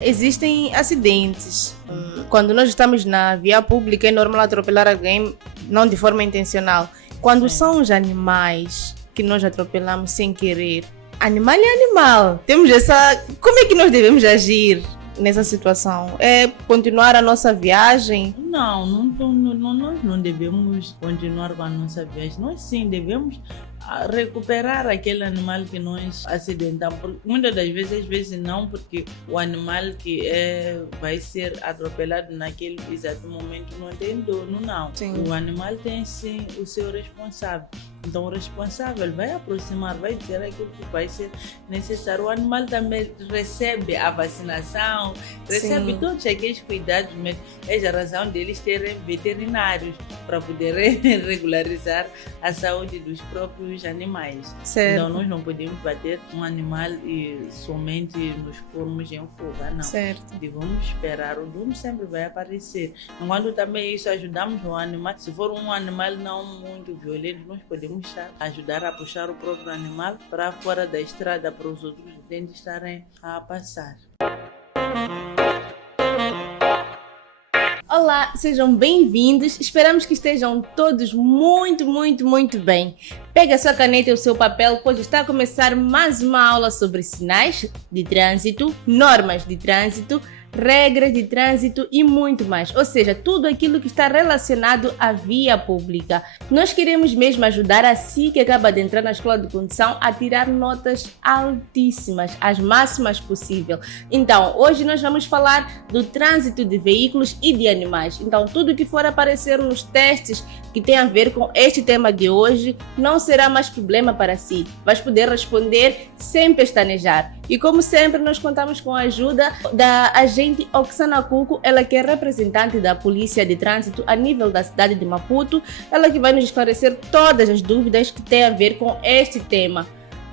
Existem acidentes. Quando nós estamos na via pública, é normal atropelar alguém, não de forma intencional. Quando são os animais que nós atropelamos sem querer, animal é animal. Temos essa. Como é que nós devemos agir nessa situação? É continuar a nossa viagem? Não, nós não devemos continuar com a nossa viagem. Nós sim devemos recuperar aquele animal que nós acidentamos. Porque muitas das vezes, às vezes não, porque o animal que vai ser atropelado naquele exato momento não tem dono, não. Sim. O animal tem sim o seu responsável. Então o responsável vai aproximar, vai dizer aquilo que vai ser necessário. O animal também recebe a vacinação, recebe Sim. todos aqueles cuidados, mas é a razão deles terem veterinários para poderem regularizar a saúde dos próprios animais. Certo. Então nós não podemos bater um animal e somente nos pormos em fuga, não. Certo. Devemos esperar, o dono sempre vai aparecer. Enquanto também isso ajudamos o animal, se for um animal não muito violento, nós podemos ajudar a puxar o próprio animal para fora da estrada, para os outros dentes estarem a passar. Olá, sejam bem-vindos. Esperamos que estejam todos muito bem. Pega a sua caneta e o seu papel, pois está a começar mais uma aula sobre sinais de trânsito, normas de trânsito, regras de trânsito e muito mais. Ou seja, tudo aquilo que está relacionado à via pública. Nós queremos mesmo ajudar a si que acaba de entrar na escola de condução a tirar notas altíssimas, as máximas possível. Então, hoje nós vamos falar do trânsito de veículos e de animais. Então, tudo que for aparecer nos testes que tem a ver com este tema de hoje não será mais problema para si. Vais poder responder sem pestanejar. E como sempre, nós contamos com a ajuda da agente Oksana Cuco, ela que é representante da Polícia de Trânsito a nível da cidade de Maputo, ela que vai nos esclarecer todas as dúvidas que têm a ver com este tema.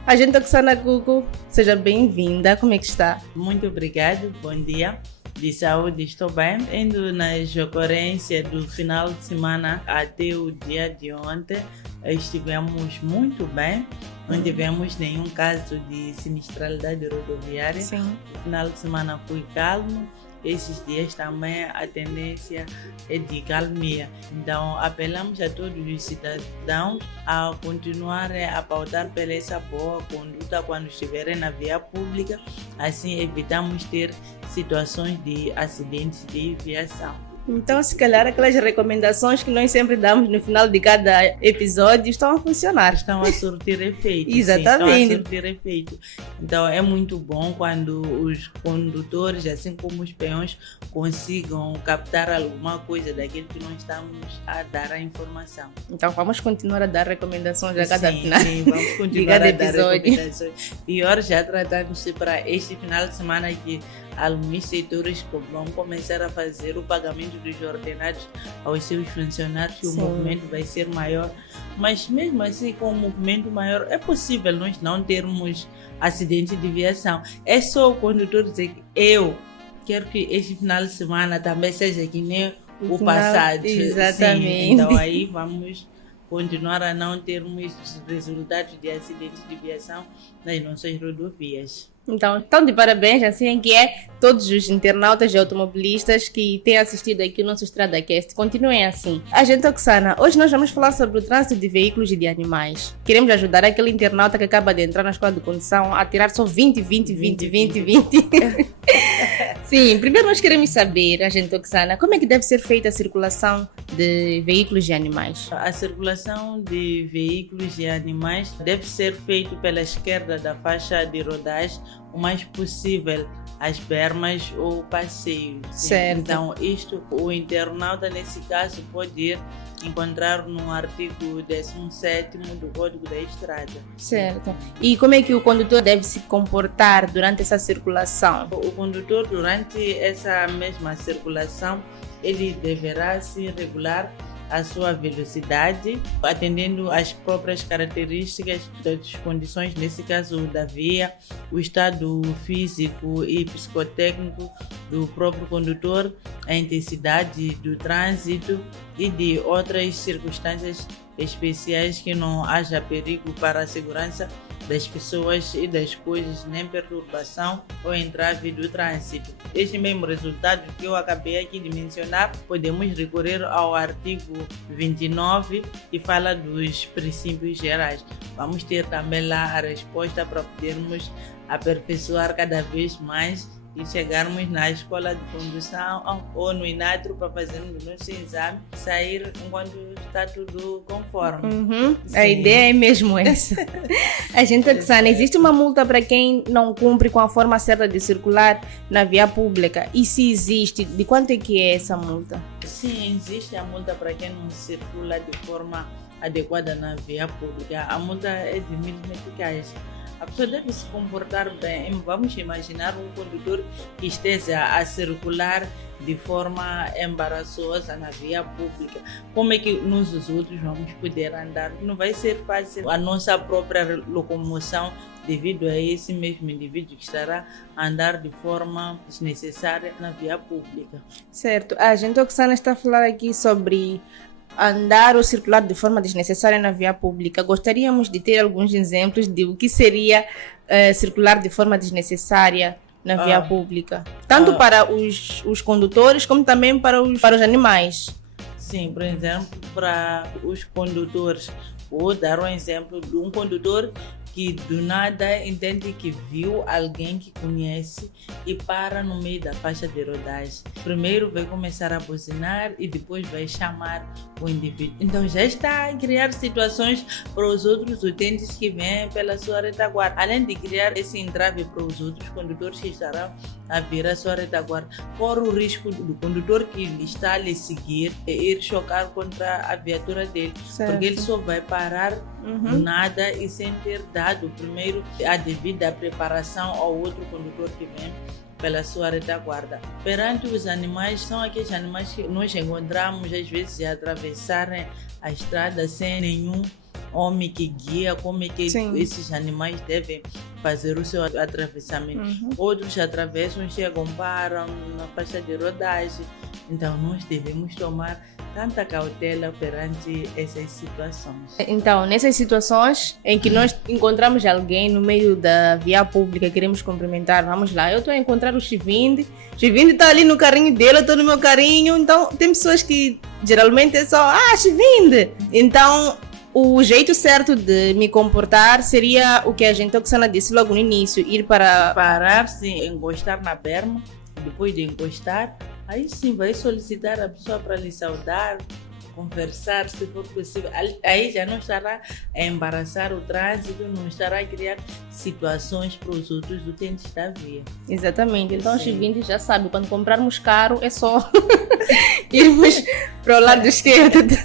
Agente Oksana Cuco, seja bem-vinda, como é que está? Muito obrigado, bom dia. De saúde estou bem, indo nas ocorrências do final de semana até o dia de ontem, estivemos muito bem, não tivemos nenhum caso de sinistralidade rodoviária. Sim. O final de semana foi calmo, esses dias também a tendência é de calmia. Então apelamos a todos os cidadãos a continuarem a pautar pela essa boa conduta quando estiverem na via pública, assim evitamos ter situações de acidentes de viação. Então, se calhar aquelas recomendações que nós sempre damos no final de cada episódio estão a funcionar. Estão a surtir efeito. Exatamente. Sim, estão a surtir efeito. Então é muito bom quando os condutores, assim como os peões, consigam captar alguma coisa daquilo que nós estamos a dar a informação. Então vamos continuar a dar recomendações a cada final. Sim, vamos continuar a dar recomendações. Pior já tratando-se para este final de semana que alguns setores vão começar a fazer o pagamento dos ordenados aos seus funcionários, que o movimento vai ser maior. Mas mesmo assim, com o movimento maior, é possível nós não termos acidente de viação. É só o condutor dizer que eu quero que este final de semana também seja que nem o passado. Exatamente. Sim, então aí vamos continuar a não termos resultados de acidentes de viação nas nossas rodovias. Então, estão de parabéns, assim que é todos os internautas e automobilistas que têm assistido aqui o nosso EstradaCast. Continuem assim. Agente Oksana, hoje nós vamos falar sobre o trânsito de veículos e de animais. Queremos ajudar aquele internauta que acaba de entrar na escola de condução a tirar só 20. Sim, primeiro nós queremos saber, agente Oksana, como é que deve ser feita a circulação de veículos e animais? A circulação de veículos e animais deve ser feita pela esquerda da faixa de rodagem o mais possível as bermas ou passeios. Certo. Então isto, o internauta nesse caso pode ir encontrar no artigo 17º do Código da Estrada. Certo. E como é que o condutor deve se comportar durante essa circulação? O condutor, durante essa mesma circulação, ele deverá se regular a sua velocidade, atendendo às próprias características das condições, nesse caso da via, o estado físico e psicotécnico do próprio condutor, a intensidade do trânsito e de outras circunstâncias especiais que não haja perigo para a segurança das pessoas e das coisas, nem perturbação ou entrave do trânsito. Este mesmo resultado que eu acabei aqui de mencionar, podemos recorrer ao artigo 29, que fala dos princípios gerais. Vamos ter também lá a resposta para podermos aperfeiçoar cada vez mais e chegarmos na escola de condução ou no Inatro para fazermos o nosso exame, sair enquanto está tudo conforme. A ideia é mesmo essa. Agente Oxana, existe uma multa para quem não cumpre com a forma certa de circular na via pública? E se existe, de quanto é que é essa multa? Sim, existe a multa para quem não circula de forma adequada na via pública. A multa é de R$ 1.000. A pessoa deve se comportar bem. Vamos imaginar um condutor que esteja a circular de forma embaraçosa na via pública. Como é que nós os outros vamos poder andar? Não vai ser fácil a nossa própria locomoção devido a esse mesmo indivíduo que estará a andar de forma desnecessária na via pública. Certo. A gente Oxana está a falar aqui sobre andar ou circular de forma desnecessária na via pública. Gostaríamos de ter alguns exemplos de o que seria circular de forma desnecessária na via pública, tanto para os condutores como também para os animais. Sim, por exemplo, para os condutores, vou dar um exemplo de um condutor que do nada entende que viu alguém que conhece e para no meio da faixa de rodagem. Primeiro vai começar a buzinar e depois vai chamar o indivíduo. Então já está a criar situações para os outros utentes que vêm pela sua retaguarda. Além de criar esse entrave para os outros condutores que estarão a vir à sua retaguarda, corre o risco do condutor que está a lhe seguir e ir chocar contra a viatura dele. Certo. Porque ele só vai parar do nada e sem ter dado primeiro a devida preparação ao outro condutor que vem pela sua retaguarda. Perante os animais, são aqueles animais que nós encontramos às vezes a atravessarem a estrada sem nenhum homem que guia, como é que esses animais devem fazer o seu atravessamento. Outros atravessam, chegam, param na faixa de rodagem. Então nós devemos tomar tanta cautela perante essas situações. Então, nessas situações em que nós encontramos alguém no meio da via pública, queremos cumprimentar, vamos lá, eu estou a encontrar o Chivinde está ali no carrinho dele, eu estou no meu carrinho, então tem pessoas que geralmente é só, Chivinde! Então, o jeito certo de me comportar seria o que a gente Oxana disse logo no início, ir para... Parar, sim, encostar na berma, depois de encostar, aí sim vai solicitar a pessoa para lhe saudar, conversar, se for possível. Aí já não estará a embaraçar o trânsito, não estará a criar situações para os outros utentes da via. Exatamente. Então, os Chivinde já sabe, quando comprarmos caro é só irmos para o lado esquerdo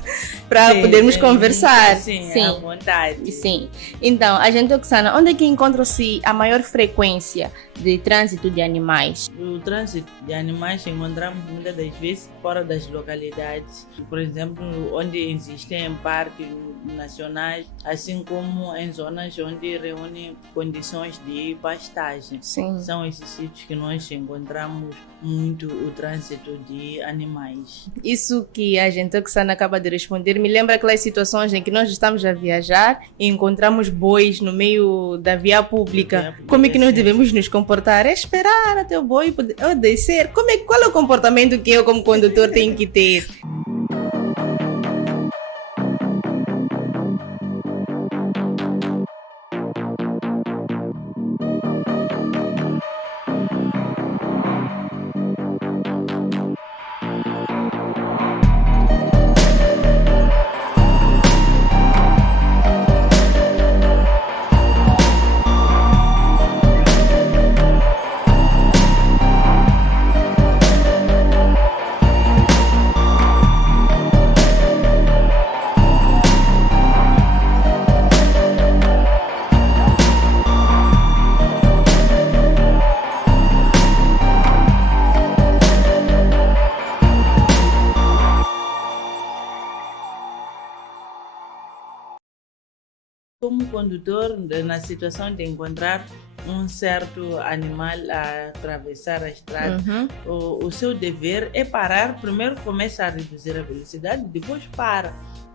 para podermos conversar. Sim, à vontade. Sim. Então, a gente Oxana, onde é que encontra-se a maior frequência de trânsito de animais? O trânsito de animais encontramos muitas das vezes fora das localidades, por exemplo, onde existem parques nacionais, assim como em zonas onde reúnem condições de pastagem. Sim. São esses sítios que nós encontramos muito o trânsito de animais. Isso que a gente Oxana acaba de responder me lembra aquelas situações em que nós estamos a viajar e encontramos bois no meio da via pública. Como é que nós devemos nos comportar? É esperar até o boi poder descer. Qual é o comportamento que eu como condutor tenho que ter? Como condutor, na situação de encontrar um certo animal a atravessar a estrada, o seu dever é parar. Primeiro começa a reduzir a velocidade, depois para.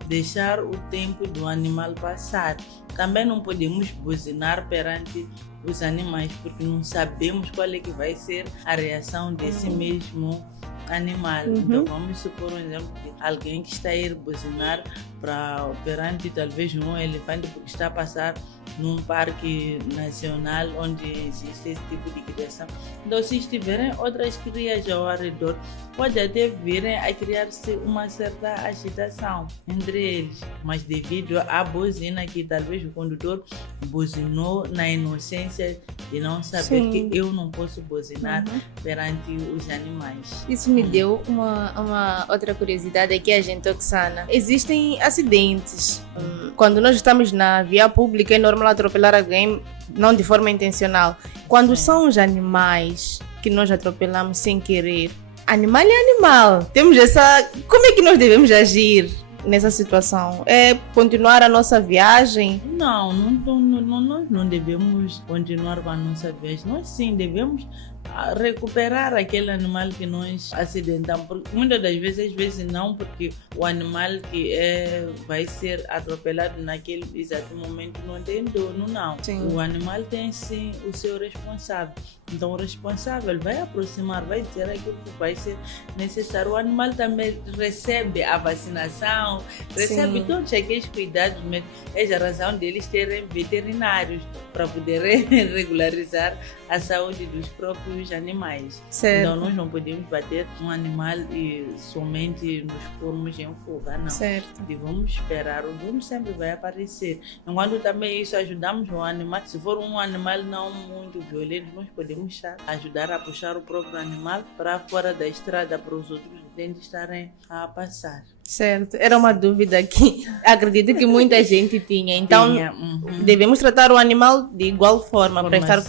deixar o tempo do animal passar. Também não podemos buzinar perante os animais, porque não sabemos qual é que vai ser a reação desse mesmo animal. Então vamos supor um exemplo de alguém que está a ir buzinar perante talvez um elefante porque está a passar num parque nacional onde existe esse tipo de criação. Então, se estiverem outras crias ao redor, pode até virem a criar-se uma certa agitação entre eles, mas devido à buzina que talvez o condutor buzinou na inocência de não saber que eu não posso buzinar perante os animais. Isso me deu uma outra curiosidade aqui, agente Oksana. Existem acidentes. Quando nós estamos na via pública, é normal atropelar alguém, não de forma intencional. Quando são os animais que nós atropelamos sem querer, animal é animal. Temos essa... Como é que nós devemos agir nessa situação? É continuar a nossa viagem? Não, nós não devemos continuar com a nossa viagem. Nós sim devemos recuperar aquele animal que nós acidentamos. Porque muitas das vezes, às vezes não, porque o animal que vai ser atropelado naquele exato momento não tem dono, não. Sim. O animal tem sim o seu responsável. Então o responsável vai aproximar, vai dizer aquilo que vai ser necessário. O animal também recebe a vacinação, recebe todos aqueles cuidados, mas é a razão deles terem veterinários para poder regularizar a saúde dos próprios animais. Certo. Então nós não podemos bater um animal e somente nos pormos em fuga, não. Certo. E vamos esperar, o dono sempre vai aparecer. Enquanto também isso ajudamos o animal, se for um animal não muito violento, nós podemos ajudar a puxar o próprio animal para fora da estrada para os outros dentes estarem a passar. Certo, era uma dúvida que acredito que muita gente tinha. Então, devemos tratar o animal de igual forma, prestar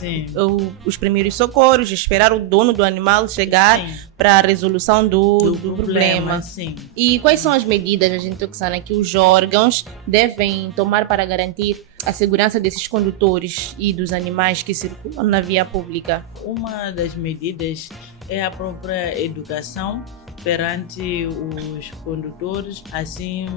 os primeiros socorros, esperar o dono do animal chegar para a resolução do problema. Sim. E quais são as medidas, agente Oksana, que os órgãos devem tomar para garantir a segurança desses condutores e dos animais que circulam na via pública? Uma das medidas é a própria educação perante os condutores, assim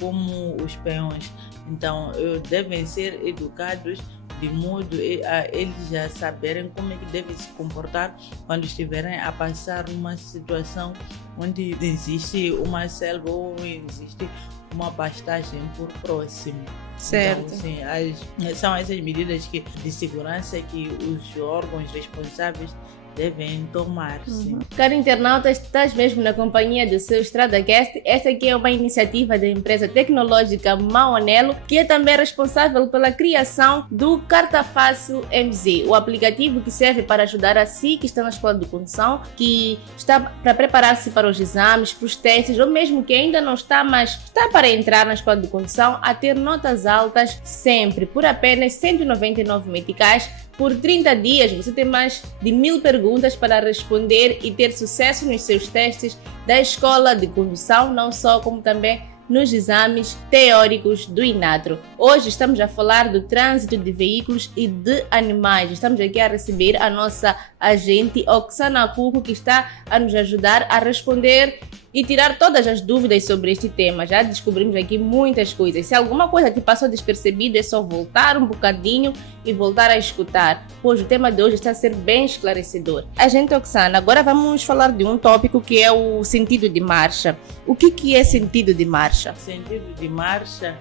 como os peões. Então, devem ser educados de modo a eles já saberem como é que devem se comportar quando estiverem a passar uma situação onde existe uma selva ou existe uma pastagem por próximo. Certo. Então, sim, são essas medidas de segurança que os órgãos responsáveis devem tomar, sim. Caro internauta, estás mesmo na companhia do seu StradaCast. Esta aqui é uma iniciativa da empresa tecnológica Maonelo, que é também responsável pela criação do Carta Fácil MZ, o aplicativo que serve para ajudar a si que está na escola de condução, que está para preparar-se para os exames, para os testes, ou mesmo que ainda não está, mas está para entrar na escola de condução, a ter notas altas sempre, por apenas 199 meticais. Por 30 dias, você tem mais de 1000 perguntas para responder e ter sucesso nos seus testes da escola de condução, não só como também nos exames teóricos do INATRO. Hoje estamos a falar do trânsito de veículos e de animais. Estamos aqui a receber a nossa agente Oksana Cuco, que está a nos ajudar a responder e tirar todas as dúvidas sobre este tema. Já descobrimos aqui muitas coisas. Se alguma coisa te passou despercebida, é só voltar um bocadinho e voltar a escutar, pois o tema de hoje está a ser bem esclarecedor. Agente Oksana, agora vamos falar de um tópico que é o sentido de marcha. O que é sentido de marcha? Sentido de marcha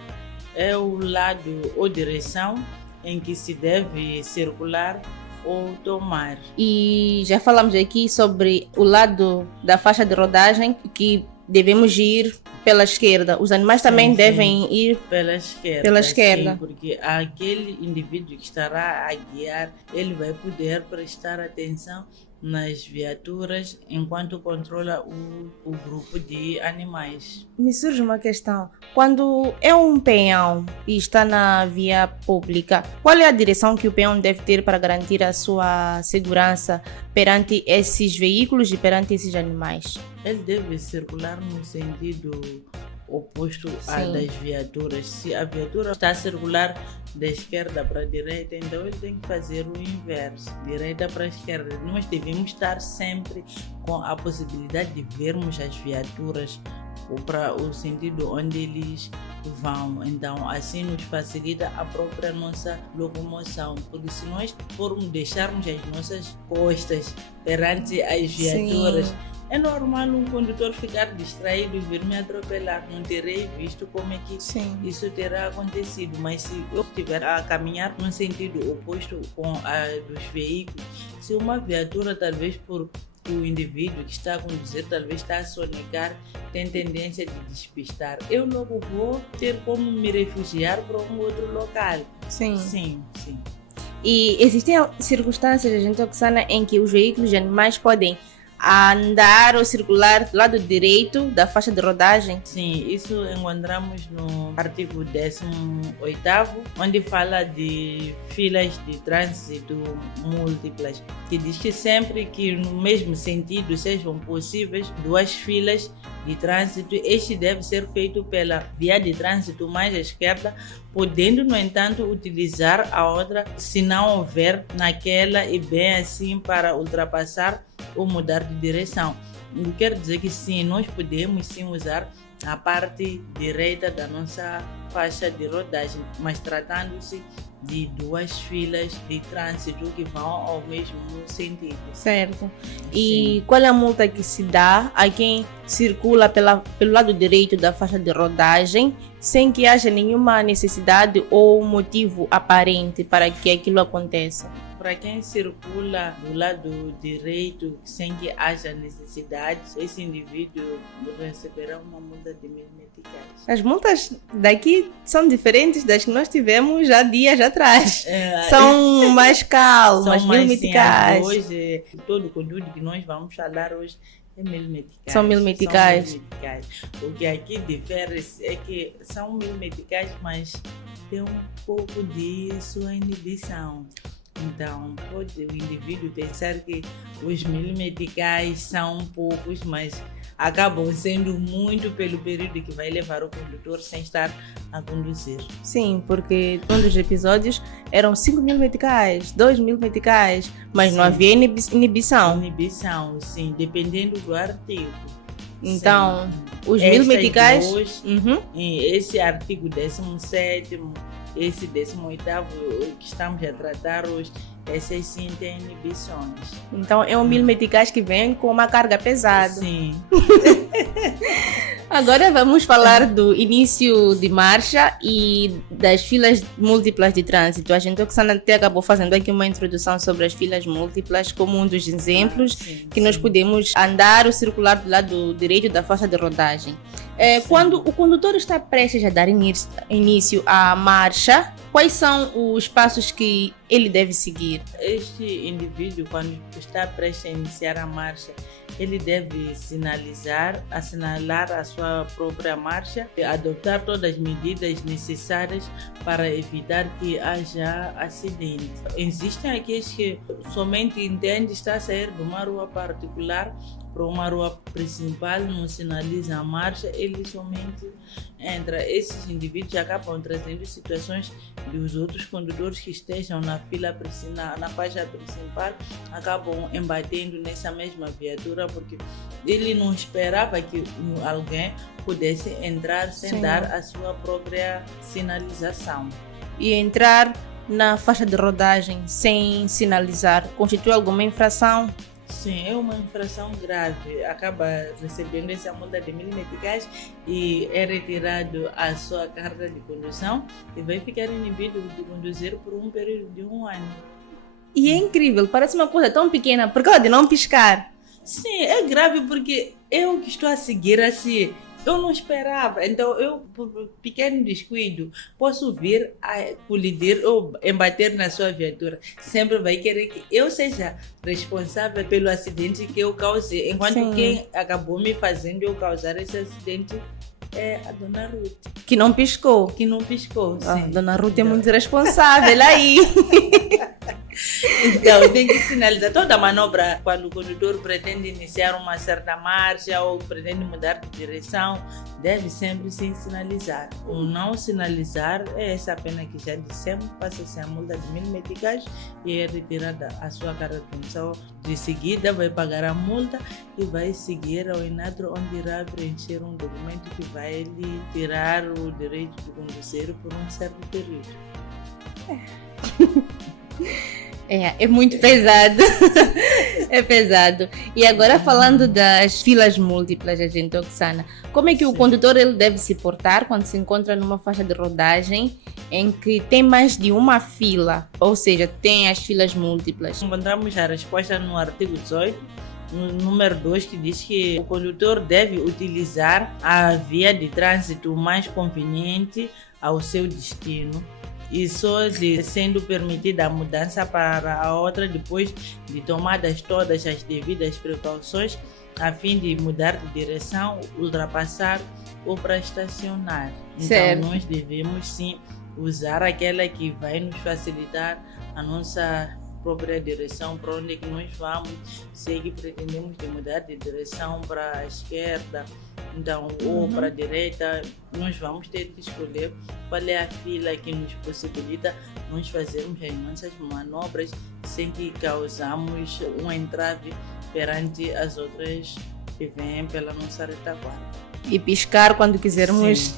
é o lado ou direção em que se deve circular ou tomar. E já falamos aqui sobre o lado da faixa de rodagem, que devemos ir pela esquerda. Os animais também devem ir pela esquerda. Sim, porque aquele indivíduo que estará a guiar, ele vai poder prestar atenção nas viaturas enquanto controla o grupo de animais. Me surge uma questão. Quando é um peão e está na via pública, qual é a direção que o peão deve ter para garantir a sua segurança perante esses veículos e perante esses animais? Ele deve circular no sentido oposto à das viaturas. Se a viatura está a circular da esquerda para a direita, então ele tem que fazer o inverso, direita para a esquerda. Nós devemos estar sempre com a possibilidade de vermos as viaturas para o sentido onde eles vão. Então, assim nos facilita a própria nossa locomoção, porque se nós formos deixarmos as nossas costas perante as viaturas, sim, é normal um condutor ficar distraído e vir me atropelar. Não terei visto como é que, sim, isso terá acontecido. Mas se eu estiver a caminhar num sentido oposto com a dos veículos, se uma viatura, talvez por o indivíduo que está a conduzir, talvez está a sonegar, tem tendência de despistar, eu logo vou ter como me refugiar para um outro local. Sim. Sim, sim. E existem circunstâncias, gente, Oksana, em que os veículos e animais podem andar ou circular do lado direito da faixa de rodagem? Sim, isso encontramos no artigo 18º, onde fala de filas de trânsito múltiplas, que diz que sempre que no mesmo sentido sejam possíveis duas filas de trânsito, este deve ser feito pela via de trânsito mais à esquerda, podendo, no entanto, utilizar a outra se não houver naquela e bem assim para ultrapassar ou mudar de direção. Quer dizer que sim, nós podemos sim usar a parte direita da nossa faixa de rodagem, mas tratando-se de duas filas de trânsito que vão ao mesmo sentido. Certo. E sim, qual é a multa que se dá a quem circula pelo lado direito da faixa de rodagem sem que haja nenhuma necessidade ou motivo aparente para que aquilo aconteça? Para quem circula do lado direito sem que haja necessidade, esse indivíduo receberá uma multa de 1.000 meticais. As multas daqui são diferentes das que nós tivemos já dias atrás. São mais calmas, 1.000 meticais. Hoje, todo o conteúdo que nós vamos falar hoje é 1.000 meticais. São 1.000 meticais. O que aqui difere é que são 1.000 meticais, mas tem um pouco de sua inibição. Então, pode o indivíduo pensar que os 1.000 meticais são poucos, mas acabam sendo muito pelo período que vai levar o condutor sem estar a conduzir. Sim, porque um dos episódios eram 5.000 meticais, 2.000 meticais, mas sim, não havia inibição. Inibição, sim, dependendo do artigo. Então, sim, os 1.000 meticais... Esse artigo 17º, esse 18º que estamos a tratar hoje, essas sim têm inibições. Então é um 1.000 meticais que vem com uma carga pesada. Sim. Agora vamos falar do início de marcha e das filas múltiplas de trânsito. A gente, Oksana, até acabou fazendo aqui uma introdução sobre as filas múltiplas como um dos exemplos que nós podemos andar ou circular do lado direito da faixa de rodagem. Quando o condutor está prestes a dar início à marcha, quais são os passos que ele deve seguir? Este indivíduo, quando está prestes a iniciar a marcha, ele deve assinalar a sua própria marcha e adotar todas as medidas necessárias para evitar que haja acidente. Existem aqueles que somente entendem estar a sair de uma rua particular para uma rua principal, não sinaliza a marcha, ele somente entra. Esses indivíduos acabam trazendo situações dos outros condutores que estejam na fila, na faixa principal, acabam embatendo nessa mesma viatura, porque ele não esperava que alguém pudesse entrar sem dar a sua própria sinalização. E entrar na faixa de rodagem sem sinalizar constitui alguma infração? Sim, é uma infração grave. Acaba recebendo essa multa de 1.000 meticais e é retirado a sua carta de condução e vai ficar inibido de conduzir por um período de 1 ano. E é incrível, parece uma coisa tão pequena por causa de não piscar. Sim, é grave porque eu que estou a seguir assim, eu não esperava. Então, eu, por pequeno descuido, posso vir a colidir ou embater na sua viatura. Sempre vai querer que eu seja responsável pelo acidente que eu causei. Enquanto quem acabou me fazendo eu causar esse acidente é a Dona Ruth. Que não piscou. Que não piscou, sim. Dona Ruth é muito responsável aí. Então, tem que sinalizar toda manobra. Quando o condutor pretende iniciar uma certa marcha ou pretende mudar de direção, deve sempre sim sinalizar. O não sinalizar é essa pena que já dissemos, passa-se a multa de 1000 meticais e é retirada a sua carta de condução. De seguida, vai pagar a multa e vai seguir ao Enadro, onde irá preencher um documento que vai lhe tirar o direito de conduzir por um certo período. É muito pesado. É pesado. E agora falando das filas múltiplas, agente Oksana, como é que o condutor ele deve se portar quando se encontra numa faixa de rodagem em que tem mais de uma fila, ou seja, tem as filas múltiplas? Encontramos a resposta no artigo 18, no número 2, que diz que o condutor deve utilizar a via de trânsito mais conveniente ao seu destino, e só sendo permitida a mudança para a outra depois de tomadas todas as devidas precauções a fim de mudar de direção, ultrapassar ou para estacionar. Certo. Então nós devemos sim usar aquela que vai nos facilitar a nossa própria direção, para onde é que nós vamos, se é que pretendemos de mudar de direção para a esquerda, então, ou para a direita, nós vamos ter que escolher qual é a fila que nos possibilita nós fazermos as nossas manobras sem que causamos um entrave perante as outras que vêm pela nossa retaguarda. E piscar quando quisermos.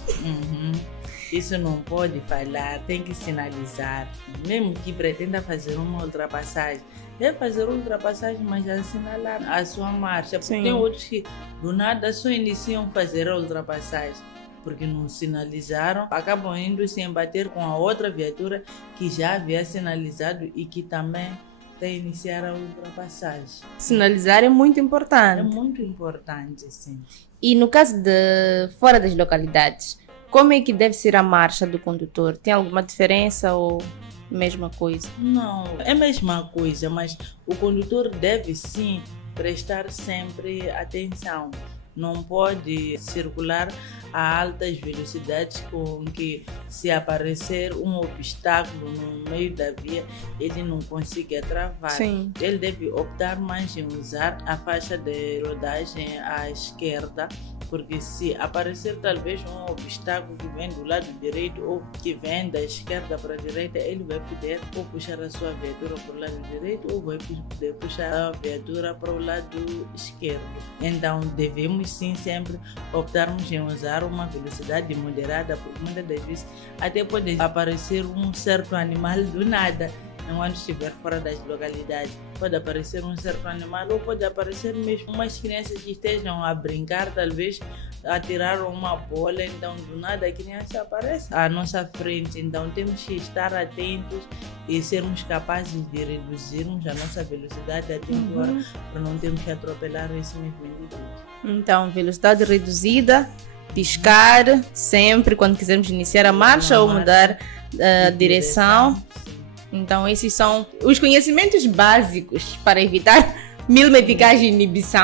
Isso não pode falhar, tem que sinalizar. Mesmo que pretenda fazer uma ultrapassagem, deve fazer ultrapassagem, mas já assinalar a sua marcha. Porque tem outros que do nada só iniciam fazer a ultrapassagem, porque não sinalizaram, acabam indo se embater com a outra viatura que já havia sinalizado e que também está a iniciar a ultrapassagem. Sinalizar é muito importante. É muito importante, sim. E no caso de fora das localidades, como é que deve ser a marcha do condutor? Tem alguma diferença ou mesma coisa? Não, é a mesma coisa, mas o condutor deve sim prestar sempre atenção. Não pode circular a altas velocidades com que, se aparecer um obstáculo no meio da via, ele não consiga travar. Sim. Ele deve optar mais em usar a faixa de rodagem à esquerda, porque se aparecer talvez um obstáculo que vem do lado direito ou que vem da esquerda para a direita, ele vai poder ou puxar a sua viatura para o lado direito ou vai poder puxar a viatura para o lado esquerdo. Então devemos sim sempre optarmos em usar uma velocidade moderada, porque muitas das vezes até pode aparecer um certo animal do nada. Quando estiver fora das localidades, pode aparecer um certo animal ou pode aparecer mesmo umas crianças que estejam a brincar, talvez a tirar uma bola, então do nada a criança aparece à nossa frente. Então temos que estar atentos e sermos capazes de reduzirmos a nossa velocidade a tempo hora, para não termos que atropelar esse mesmo indivíduo. Então, velocidade reduzida, piscar sempre quando quisermos iniciar a marcha ou mudar a direção. Então, esses são os conhecimentos básicos para evitar 1000 meticais de inibição.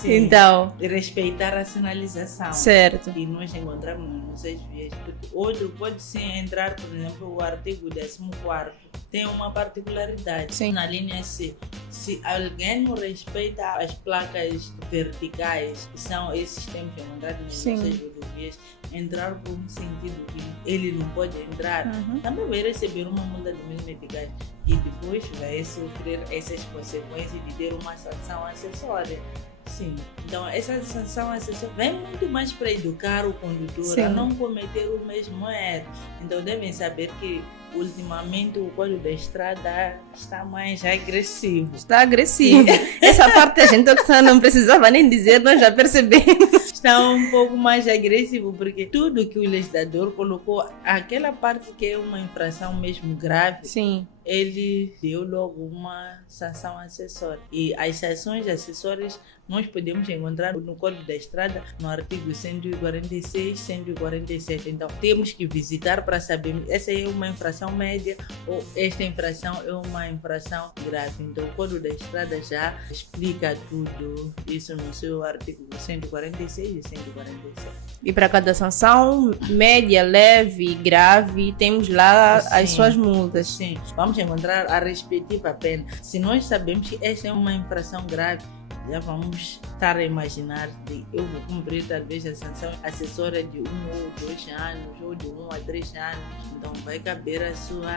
Sim. Então, E respeitar a sinalização. certo. Que nós encontramos nas nossas vias. Porque outro pode sim entrar, por exemplo, o artigo 14º. Tem uma particularidade. Sim. Na linha C. Se alguém não respeita as placas verticais, que são esses tempos encontrados nas nossas rodovias, entrar por um sentido que ele não pode entrar, também vai receber uma multa de 1000 meticais e depois vai sofrer essas consequências de ter uma sanção acessória. Sim, então essa sanção acessória vem muito mais para educar o condutor a não cometer o mesmo erro. Então devem saber que ultimamente o Código da Estrada está mais agressivo. Está agressivo. Essa parte a gente não precisava nem dizer, nós já percebemos. Está um pouco mais agressivo, porque tudo que o legislador colocou, aquela parte que é uma infração mesmo grave, Sim. ele deu logo uma sanção acessória. E as sanções acessórias nós podemos encontrar no Código da Estrada, no artigo 146, 147. Então, temos que visitar para saber essa é uma infração média ou esta infração é uma infração grave. Então, o Código da Estrada já explica tudo isso no seu artigo 146 e 147. E para cada sanção média, leve, grave, temos lá as suas multas. Sim, vamos encontrar a respectiva pena. Se nós sabemos que esta é uma infração grave, já vamos estar a imaginar que eu vou cumprir talvez a sanção acessória de 1 ou 2 anos, ou de 1 a 3 anos. Então vai caber a sua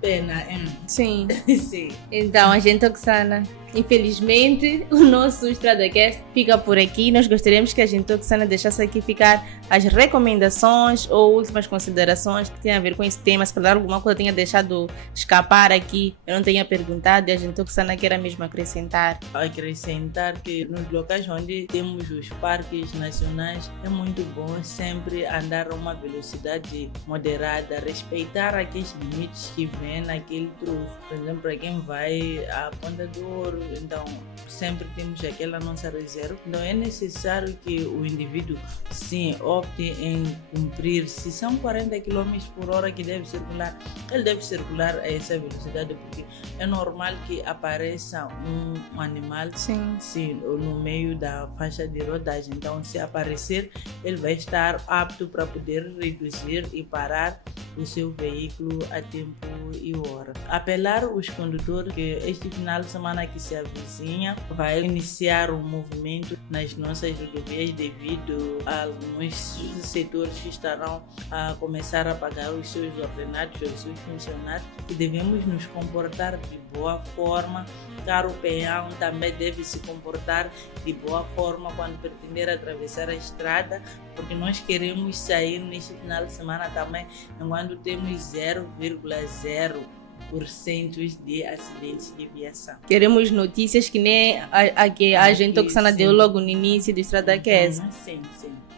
pena. Sim. Sim. Então, agente Oksana, infelizmente o nosso EstradaCast fica por aqui. Nós gostaríamos que a agente Oksana deixasse aqui ficar as recomendações ou últimas considerações que têm a ver com esse tema. Se calhar alguma coisa tenha deixado escapar aqui, eu não tenha perguntado e a agente Oksana queira mesmo acrescentar. Acrescentar que nos locais onde temos os parques nacionais é muito bom sempre andar a uma velocidade moderada, respeitar aqueles limites que vêm naquele truque. Por exemplo, para quem vai à Ponta do Ouro, então sempre temos aquela nossa reserva. Então é necessário que o indivíduo sim opte em cumprir. Se são 40 km por hora que deve circular, ele deve circular a essa velocidade, porque é normal que apareça um animal sim, no meio da faixa de rodagem. Então, se aparecer, ele vai estar apto para poder reduzir e parar o seu veículo a tempo e hora. Apelar os condutores que este final de semana que se avizinha vai iniciar um movimento nas nossas rodovias devido a alguns setores que estarão a começar a pagar os seus ordenados, os seus funcionários, e devemos nos comportar de boa forma. O peão também deve se comportar de boa forma quando pretender atravessar a estrada, porque nós queremos sair neste final de semana também enquanto temos 0,0% de acidentes de viação. Queremos notícias que nem a que a agente Oksana deu logo no início do EstradaCast. Sim.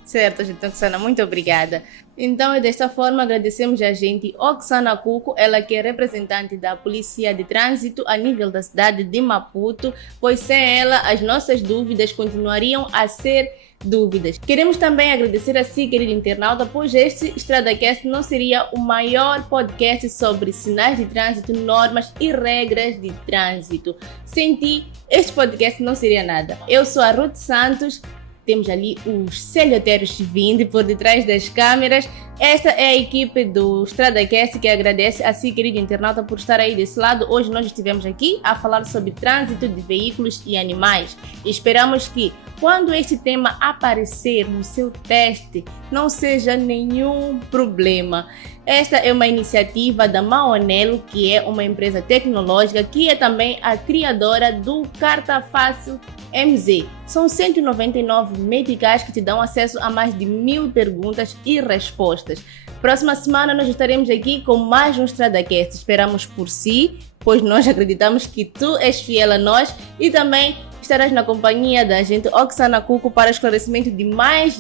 Certo, agente Oksana, muito obrigada. Então, é desta forma, agradecemos a agente Oksana Cuco, ela que é representante da Polícia de Trânsito a nível da cidade de Maputo, pois sem ela as nossas dúvidas continuariam a ser dúvidas. Queremos também agradecer a si, querido internauta, pois este EstradaCast não seria o maior podcast sobre sinais de trânsito, normas e regras de trânsito. Sem ti, este podcast não seria nada. Eu sou a Ruth Santos. Temos ali os celhoteiros vindo por detrás das câmeras. Esta é a equipe do EstradaCast que agradece a si, querido internauta, por estar aí desse lado. Hoje nós estivemos aqui a falar sobre trânsito de veículos e animais. E esperamos que, quando este tema aparecer no seu teste, não seja nenhum problema. Esta é uma iniciativa da Maonelo, que é uma empresa tecnológica que é também a criadora do Carta Fácil MZ. São 199 meticais que te dão acesso a mais de 1000 perguntas e respostas. Próxima semana nós estaremos aqui com mais um EstradaCast. Esperamos por si, pois nós acreditamos que tu és fiel a nós e também estarás na companhia da agente Oksana Cuco para esclarecimento de mais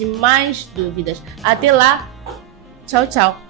dúvidas. Até lá, tchau, tchau.